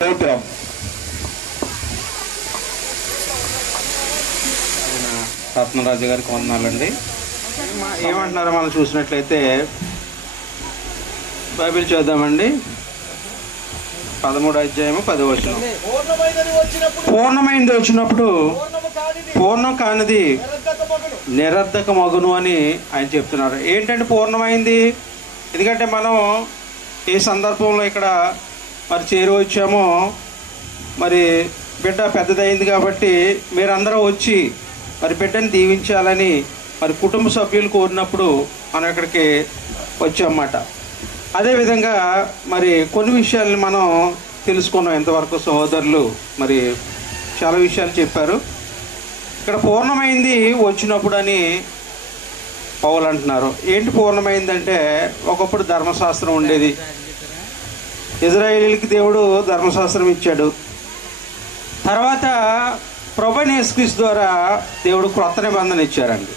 స్తోత్రం. రత్నరాజు గారికి వందనాలండి. ఏమంటున్నారో మనం చూసినట్లయితే బైబిల్ చూద్దామండి. 13వ అధ్యాయము 10వ వచనం. పూర్ణమైనది వచ్చినప్పుడు పూర్ణం కానిది నిరర్ధక మగును అని ఆయన చెప్తున్నారు. ఏంటంటే పూర్ణమైంది? ఎందుకంటే మనం ఏ సందర్భంలో ఇక్కడ మరి చేరువచ్చామో, మరి బిడ్డ పెద్దదైంది కాబట్టి మీరందరూ వచ్చి మరి బిడ్డని దీవించాలని మరి కుటుంబ సభ్యులు కోరినప్పుడు మనం ఇక్కడికి వచ్చామన్నమాట. అదేవిధంగా మరి కొన్ని విషయాలను మనం తెలుసుకున్నాం. ఎంతవరకు సహోదరులు మరి చాలా విషయాలు చెప్పారు. ఇక్కడ పూర్ణమైంది వచ్చినప్పుడు అని పౌలు అంటున్నారు. ఏంటి పూర్ణమైందంటే, ఒకప్పుడు ధర్మశాస్త్రం ఉండేది. ఇజ్రాయేలీలకి దేవుడు ధర్మశాస్త్రం ఇచ్చాడు. తర్వాత ప్రభువైన యేసుక్రీస్తు ద్వారా దేవుడు క్రొత్త నిబంధన ఇచ్చారండి.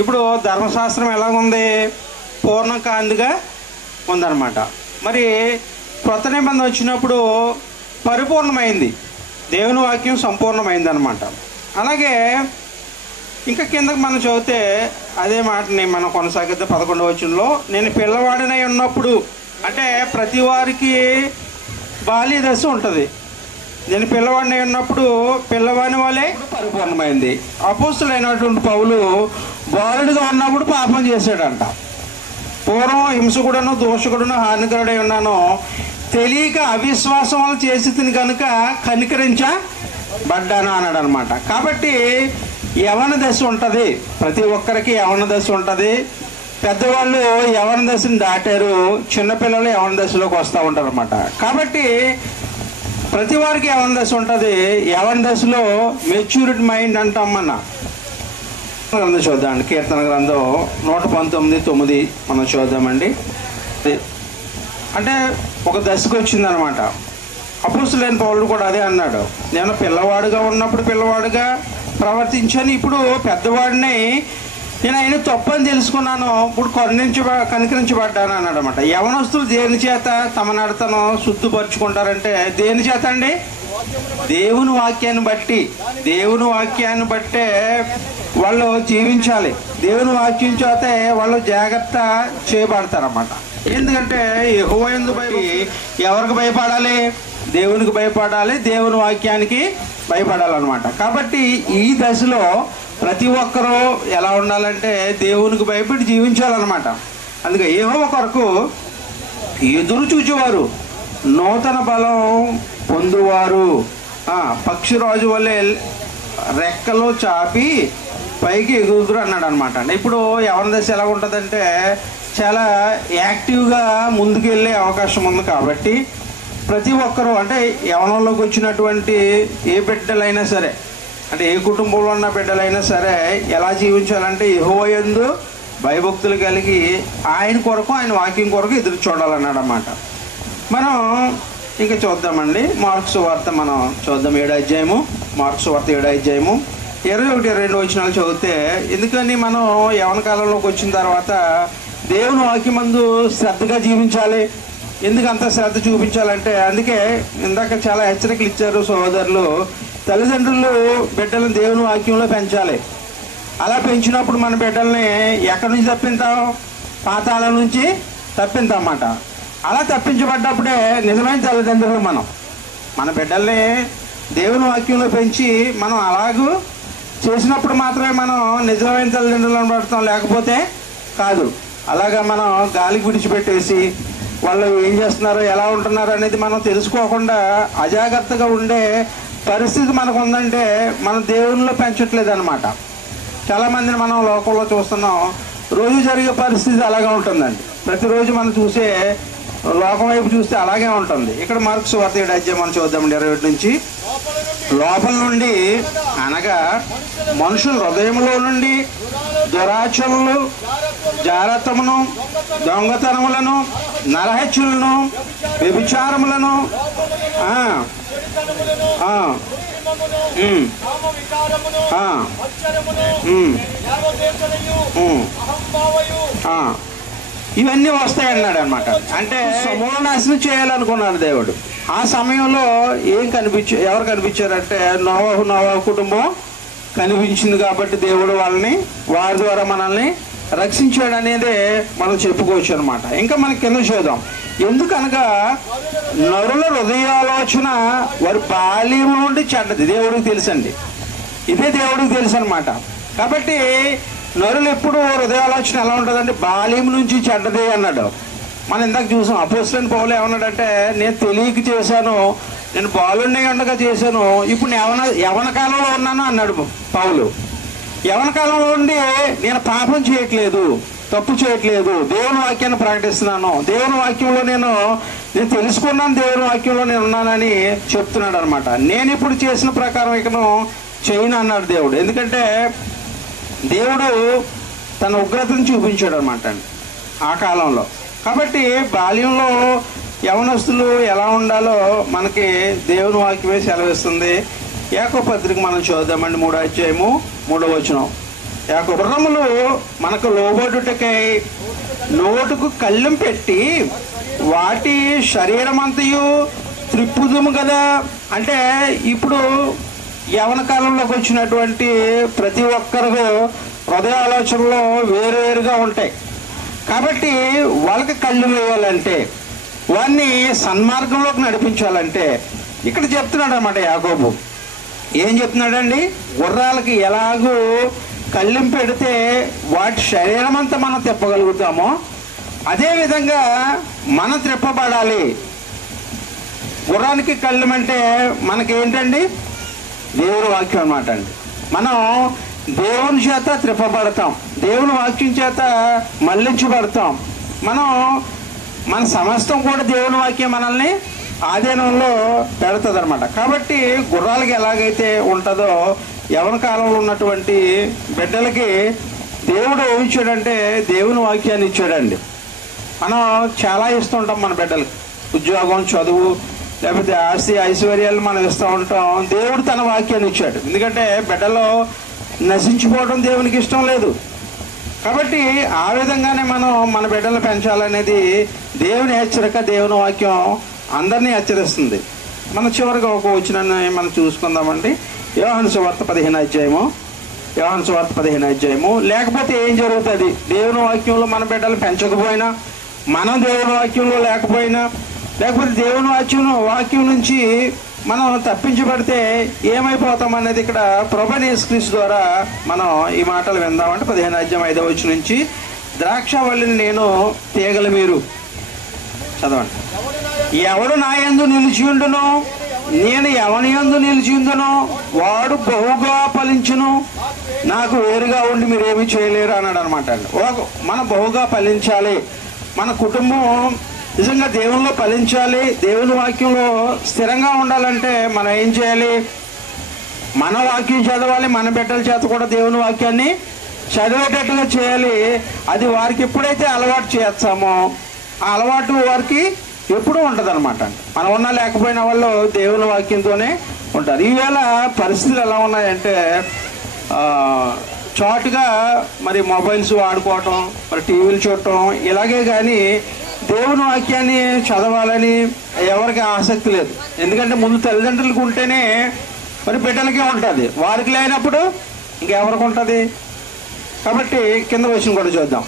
ఇప్పుడు ధర్మశాస్త్రం ఎలా ఉంది? పూర్ణం కాంతిగా ఉందన్నమాట. మరి క్రొత్త నిబంధన వచ్చినప్పుడు పరిపూర్ణమైంది, దేవుని వాక్యం సంపూర్ణమైంది అనమాట. అలాగే ఇంకా కిందకి మనం చదివితే అదే మాటని మనం కొనసాగిద్దాం. 11వ వచనంలో, నేను పిల్లవాడినై ఉన్నప్పుడు, అంటే ప్రతి వారికి బాల్య దశ ఉంటుంది. నేను పిల్లవాడినై ఉన్నప్పుడు పిల్లవాని వలె పరిపూర్ణమైంది. అపోస్తులైనటువంటి పౌలు బాలుడిగా ఉన్నప్పుడు పాపం చేశాడంట. పూర్వం హింసకుడను దోషకుడును హానికరుడై ఉన్నాను, తెలియక అవిశ్వాసం వల్ల చేసి తిని కనుక కనికరించబడ్డాను అన్నాడు అనమాట. కాబట్టి యవన దశ ఉంటుంది, ప్రతి ఒక్కరికి యవన దశ ఉంటుంది. పెద్దవాళ్ళు యవన దశను దాటారు, చిన్నపిల్లలు యవన దశలోకి వస్తూ ఉంటారు అనమాట. కాబట్టి ప్రతి వారికి యవన దశ ఉంటుంది. యవన దశలో మెచ్యూరిటీ మైండ్ అంటాం. మన గ్రంథం చూద్దామండి. కీర్తన గ్రంథం 119:9 మనం చూద్దామండి. అంటే ఒక దశకు వచ్చిందనమాట. అపోస్తలుడైన పౌలు కూడా అదే అన్నాడు. నేను పిల్లవాడుగా ఉన్నప్పుడు పిల్లవాడుగా ప్రవర్తించాను, ఇప్పుడు పెద్దవాడిని, నేను ఆయన తప్పని తెలుసుకున్నాను, ఇప్పుడు కనికరించబడ్డాను అన్నాడు అనమాట. యవనస్తులు దేని చేత తమ నడతను శుద్ధిపరుచుకుంటారంటే దేని చేత అండి? దేవుని వాక్యాన్ని బట్టి. దేవుని వాక్యాన్ని బట్టే వాళ్ళు జీవించాలి. దేవుని వాక్యం చేత వాళ్ళు జాగ్రత్త చేయబడతారన్నమాట. ఎందుకంటే యెహోవా యందు ఎవరికి భయపడాలి? దేవునికి భయపడాలి, దేవుని వాక్యానికి భయపడాలన్నమాట. కాబట్టి ఈ దశలో ప్రతి ఒక్కరూ ఎలా ఉండాలంటే దేవునికి భయపడి జీవించాలన్నమాట. అందుకే యెహోవా కొరకు ఎదురు చూచేవారు నూతన బలం పొందువారు, పక్షిరాజు వల్లే రెక్కలు చాపి పైకి ఎగురుదురు అన్నాడు అనమాట. ఇప్పుడు యవన దశ ఎలా ఉంటుందంటే చాలా యాక్టివ్గా ముందుకెళ్ళే అవకాశం ఉంది. కాబట్టి ప్రతి ఒక్కరూ, అంటే యవనంలోకి వచ్చినటువంటి ఏ బిడ్డలైనా సరే, అంటే ఏ కుటుంబంలో ఉన్న బిడ్డలైనా సరే ఎలా జీవించాలంటే యెహోవా యందు భయభక్తులు కలిగి ఆయన కొరకు, ఆయన వాక్యం కొరకు ఎదురు చూడాలన్నాడు అన్నమాట. మనం ఇంకా చూద్దామండి. మార్క్స్ వార్త మనం చూద్దాం. 7వ అధ్యాయము, మార్క్స్ వార్త 7వ అధ్యాయము 21-22 వచనాలు చదివితే, ఎందుకని మనం యవన కాలంలోకి వచ్చిన తర్వాత దేవుని వాక్యమందు శ్రద్ధగా జీవించాలి. ఎందుకు అంత శ్రద్ధ చూపించాలంటే, అందుకే ఇందాక చాలా హెచ్చరికలు ఇచ్చారు సహోదరులు. తల్లిదండ్రులు బిడ్డలను దేవుని వాక్యంలో పెంచాలి. అలా పెంచినప్పుడు మన బిడ్డల్ని ఎక్కడి నుంచి తప్పింతాం? పాతాళం నుంచి తప్పింతామన్నమాట. అలా తప్పించబడ్డప్పుడే నిజమైన తల్లిదండ్రులు మనం. మన బిడ్డల్ని దేవుని వాక్యంలో పెంచి మనం అలాగూ చేసినప్పుడు మాత్రమే మనం నిజమైన తల్లిదండ్రులను పడతాం, లేకపోతే కాదు. అలాగా మనం గాలికి విడిచిపెట్టేసి వాళ్ళు ఏం చేస్తున్నారో, ఎలా ఉంటున్నారో అనేది మనం తెలుసుకోకుండా అజాగ్రత్తగా ఉండే పరిస్థితి మనకు ఉందంటే మనం దేవునిలో పెంచట్లేదు అనమాట. చాలామందిని మనం లోకంలో చూస్తున్నాం. రోజు జరిగే పరిస్థితి అలాగే ఉంటుందండి. ప్రతిరోజు మనం చూసే లోకం వైపు చూస్తే అలాగే ఉంటుంది. ఇక్కడ మార్క్స్ వార్త 7వ అధ్యాయం మనం చూద్దామండి. 21 నుంచి, లోపల నుండి అనగా మనుషుల హృదయంలో నుండి దురాచరణలు, జారత్వమును, దొంగతనములను, నరహత్యలను, వ్యభిచారములను, ఇవన్నీ వస్తాయన్నాడు అనమాట. అంటే సమూల నాశనం చేయాలనుకున్నాడు దేవుడు. ఆ సమయంలో ఎవరు కనిపించారంటే నోవాహు కుటుంబం కనిపించింది కాబట్టి దేవుడు వారి ద్వారా మనల్ని రక్షించాడు అనేది మనం చెప్పుకోవచ్చు అనమాట. ఇంకా మనకి కింద చూద్దాం. ఎందుకనగా నరుల హృదయాలోచన వారి బాల్యం నుండి చెడ్డది, దేవుడికి తెలుసండి. ఇదే దేవుడికి తెలుసు అనమాట. కాబట్టి నరులు ఎప్పుడు హృదయాలోచన ఎలా ఉంటుందంటే బాల్యం నుంచి చెడ్డది అన్నాడు. మనం ఇందాక చూసాం. అపోస్తలుడైన పౌలు ఏమన్నాడంటే, నేను తెలియక చేశాను, నేను బాలుండే ఉండగా చేశాను, ఇప్పుడు యవన కాలంలో ఉన్నాను అన్నాడు పౌలు. యవన కాలంలో ఉండి నేను పాపం చేయట్లేదు, తప్పు చేయట్లేదు, దేవుని వాక్యాన్ని ప్రకటిస్తున్నాను, దేవుని వాక్యంలో నేను తెలుసుకున్నాను, దేవుని వాక్యంలో నేను ఉన్నానని చెప్తున్నాడు అనమాట. నేను ఇప్పుడు చేసిన ప్రకారం ఇకను చేయను అన్నాడు దేవుడు. ఎందుకంటే దేవుడు తన ఉగ్రతను చూపించాడు అనమాట ఆ కాలంలో. కాబట్టి బాల్యంలో యవనస్తులు ఎలా ఉండాలో మనకి దేవుని వాక్యమే సెలవిస్తుంది. యాకోబు పత్రిక మనం చూద్దామండి, 3వ అధ్యాయము 3వ వచనం. గుర్రములు మనకు లోబడుటకై నోటుకు కళ్ళెం పెట్టి వాటి శరీరమంతయు త్రిప్పుదుము కదా. అంటే ఇప్పుడు యవన కాలంలోకి వచ్చినటువంటి ప్రతి ఒక్కరు హృదయ ఆలోచనలు వేరువేరుగా ఉంటాయి. కాబట్టి వాళ్ళకి కళ్ళు వేయాలంటే, వాడిని సన్మార్గంలోకి నడిపించాలంటే ఇక్కడ చెప్తున్నాడు అన్నమాట యాకోబు. ఏం చెప్తున్నాడండి? గుర్రాలకి ఎలాగూ కళ్ళెం పెడితే వాటి శరీరం అంతా మనం తిప్పగలుగుతామో అదేవిధంగా మనం త్రిప్పబడాలి. గుర్రానికి కళ్ళెం అంటే మనకేంటండి? దేవుని వాక్యం అన్నమాట అండి. మనం దేవుని చేత త్రిప్పబడతాం, దేవుని వాక్యం చేత మళ్లించబడతాం. మన సమస్తం కూడా దేవుని వాక్యం మనల్ని ఆధీనంలో పెడుతుంది అనమాట. కాబట్టి గుర్రాలకి ఎలాగైతే ఉంటుందో యవన కాలంలో ఉన్నటువంటి బిడ్డలకి దేవుడు ఏమి ఇచ్చాడంటే దేవుని వాక్యాన్ని ఇచ్చాడండి. మనం చాలా ఇస్తుంటాం మన బిడ్డలకి, ఉద్యోగం, చదువు, లేకపోతే ఆస్తి ఐశ్వర్యాలు మనం ఇస్తూ ఉంటాం. దేవుడు తన వాక్యాన్ని ఇచ్చాడు. ఎందుకంటే బిడ్డలో నశించిపోవడం దేవునికి ఇష్టం లేదు. కాబట్టి ఆ విధంగానే మనం మన బిడ్డలు పెంచాలనేది దేవుని హెచ్చరిక. దేవుని వాక్యం అందరినీ హెచ్చరిస్తుంది. మన చివరిగా ఒక వచనాన్ని మనం చూసుకుందామండి. యోహాను సువార్త 15వ అధ్యాయము. లేకపోతే ఏం జరుగుతుంది? దేవుని వాక్యంలో మన బిడ్డలు పెంచకపోయినా, మనం దేవుని వాక్యంలో లేకపోయినా, లేకపోతే దేవుని వాక్యం నుంచి మనం తప్పించబడితే ఏమైపోతాం అనేది ఇక్కడ ప్రభువైన యేసుక్రీస్తు ద్వారా మనం ఈ మాటలు విందామంటే 15వ అధ్యాయం 5వ వచనం నుంచి, ద్రాక్షవల్లిని నేను, తీగలు మీరు. చదవండి. ఎవడు నా యందు నిలిచియుండును, నేను ఎవని యందు నిలిచియుందును వాడు బహుగా ఫలించును, నాకు వేరుగా ఉండి మీరేమీ చేయలేరు అన్నాడు అనమాట. మనం బహుగా ఫలించాలి, మన కుటుంబం నిజంగా దేవునిలో ఫలించాలి, దేవుని వాక్యంలో స్థిరంగా ఉండాలంటే మనం ఏం చేయాలి? మన వాక్యం చదవాలి, మన బిడ్డల చేత కూడా దేవుని వాక్యాన్ని చదివేటట్టుగా చేయాలి. అది వారికి ఎప్పుడైతే అలవాటు చేస్తామో ఆ అలవాటు వారికి ఎప్పుడూ ఉంటుంది అనమాట. మనం ఉన్నా లేకపోయినా వాళ్ళు దేవుని వాక్యంతోనే ఉంటారు. ఈవేళ పరిస్థితులు ఎలా ఉన్నాయంటే చాటుగా మరి మొబైల్స్ వాడుకోవటం, మరి టీవీలు చూడటం, ఇలాగే కానీ దేవుని వాక్యాన్ని చదవాలని ఎవరికి ఆసక్తి లేదు. ఎందుకంటే ముందు తల్లిదండ్రులకు ఉంటేనే మరి బిడ్డలకే ఉంటుంది, వారికి లేనప్పుడు ఇంకెవరికి ఉంటుంది? కాబట్టి కింద వచనం కూడా చూద్దాం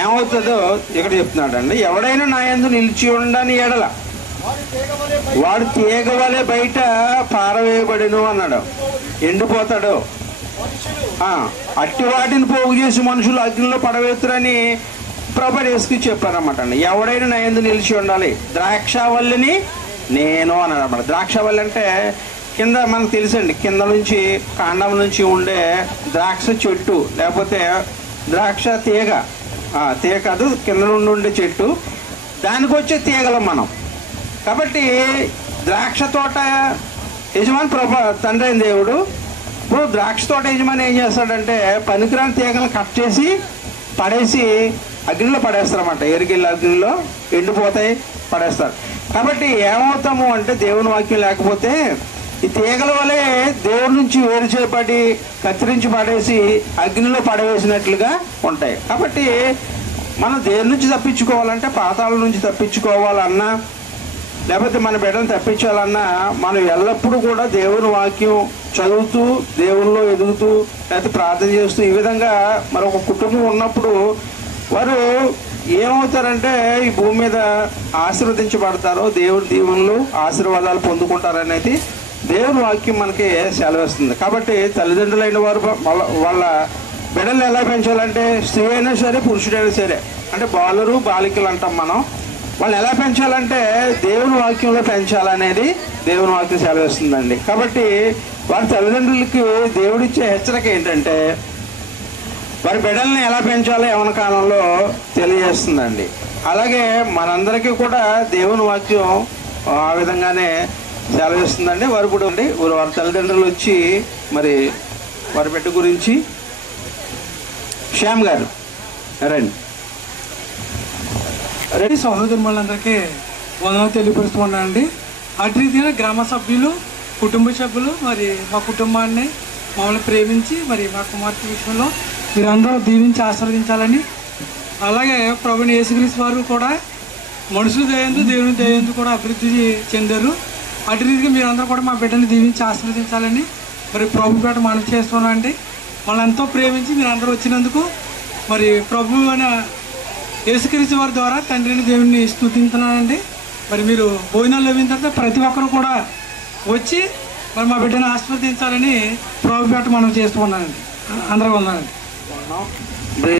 ఏమవుతుందో ఇక్కడ చెప్తున్నాడండి. ఎవడైనా నా యందు నిలిచి ఉండని ఎడల వాడు తీగ వలె బయట పారవేయబడిను అన్నాడు, ఎండిపోతాడు. అట్టి వాటిని పోగు చేసి మనుషులు అగ్నిలో పడవేతురని ప్రభువైన యేసుకి చెప్పారన్నమాట అండి. ఎవడైనా నా యందు నిలిచి ఉండాలి. ద్రాక్షవల్లిని నేను అన్నాడు అన్నమాట. ద్రాక్షవల్లి అంటే కింద మనకు తెలుసండి, కింద నుంచి కాండం నుంచి ఉండే ద్రాక్ష చెట్టు, లేకపోతే ద్రాక్ష తీగ కాదు, కింద నుండి ఉండే చెట్టు, దానికి వచ్చే తీగలం మనం. కాబట్టి ద్రాక్ష తోట యజమాని తండ్రి అయిన దేవుడు ఇప్పుడు ద్రాక్ష తోట యజమాని ఏం చేస్తాడంటే పనికిరాని తీగలను కట్ చేసి పడేసి అగ్నిలో పడేస్తారన్నమాట. ఎరిగిళ్ళ అగ్నిలో ఎండిపోతాయి, పడేస్తారు. కాబట్టి ఏమవుతాము అంటే దేవుని వాక్యం లేకపోతే ఈ తీగల వలె దేవుడి నుంచి వేరు చేయబడి కత్తిరించి పడేసి అగ్నిలో పడవేసినట్లుగా ఉంటాయి. కాబట్టి మనం దేని నుంచి తప్పించుకోవాలంటే పాతాళం నుంచి తప్పించుకోవాలన్నా, లేకపోతే మన బిడ్డను తప్పించాలన్నా మనం ఎల్లప్పుడూ కూడా దేవుని వాక్యం చదువుతూ దేవుల్లో ఎదుగుతూ లేకపోతే ప్రార్థన చేస్తూ ఈ విధంగా మరొక కుటుంబం ఉన్నప్పుడు వారు ఏమవుతారంటే ఈ భూమి మీద ఆశీర్వదించబడతారో దేవుని దీవెనలు ఆశీర్వాదాలు పొందుకుంటారనేది దేవుని వాక్యం మనకి సెలవిస్తుంది. కాబట్టి తల్లిదండ్రులైన వారు వాళ్ళ బిడ్డలు ఎలా పెంచాలంటే స్త్రీ అయినా సరే పురుషుడైనా సరే, అంటే బాలురు బాలికలు అంటాం మనం, వాళ్ళని ఎలా పెంచాలంటే దేవుని వాక్యంలో పెంచాలనేది దేవుని వాక్యం సెలవిస్తుందండి. కాబట్టి వారి తల్లిదండ్రులకి దేవుడిచ్చే హెచ్చరిక ఏంటంటే వారి బిడ్డల్ని ఎలా పెంచాలో యవ్వన కాలంలో తెలియజేస్తుందండి. అలాగే మనందరికీ కూడా దేవుని వాక్యం ఆ విధంగానే సెలవిస్తుందండి. వారు కూడా అండి వారి తల్లిదండ్రులు వచ్చి మరి వారి బిడ్డ గురించి శ్యామ్ గారు రండి. రెడ్డి సహోదరులందరికీ వందనాలు తెలియపరుస్తున్నానండి. అటు రీతిగా గ్రామ సభ్యులు, కుటుంబ సభ్యులు మరి మా కుటుంబాన్ని మమ్మల్ని ప్రేమించి మరి మా కుమార్తె విషయంలో మీరందరూ దీవించి ఆశీర్వదించాలని, అలాగే ప్రభుని యేసుక్రీస్తు వారు కూడా మనుషుల దయందు దేవుని దయందు కూడా అభివృద్ధి చెందారు. అటు రీతిగా మీరందరూ కూడా మా బిడ్డని దీవించి ఆశీర్వదించాలని మరి ప్రభు పేట మనవి చేస్తున్నానండి. వాళ్ళని ఎంతో ప్రేమించి మీరందరూ వచ్చినందుకు మరి ప్రభు అనే యేసుక్రీస్తు వారి ద్వారా తండ్రిని దేవుని స్తుతించున్నానండి. మరి మీరు భోజనాలు అయిన తర్వాత ప్రతి ఒక్కరు కూడా వచ్చి మరి మా బిడ్డను ఆశీర్వదించాలని ప్రభు పేట మనం చేస్తున్నానండి. అందరూ ఉన్నానండి.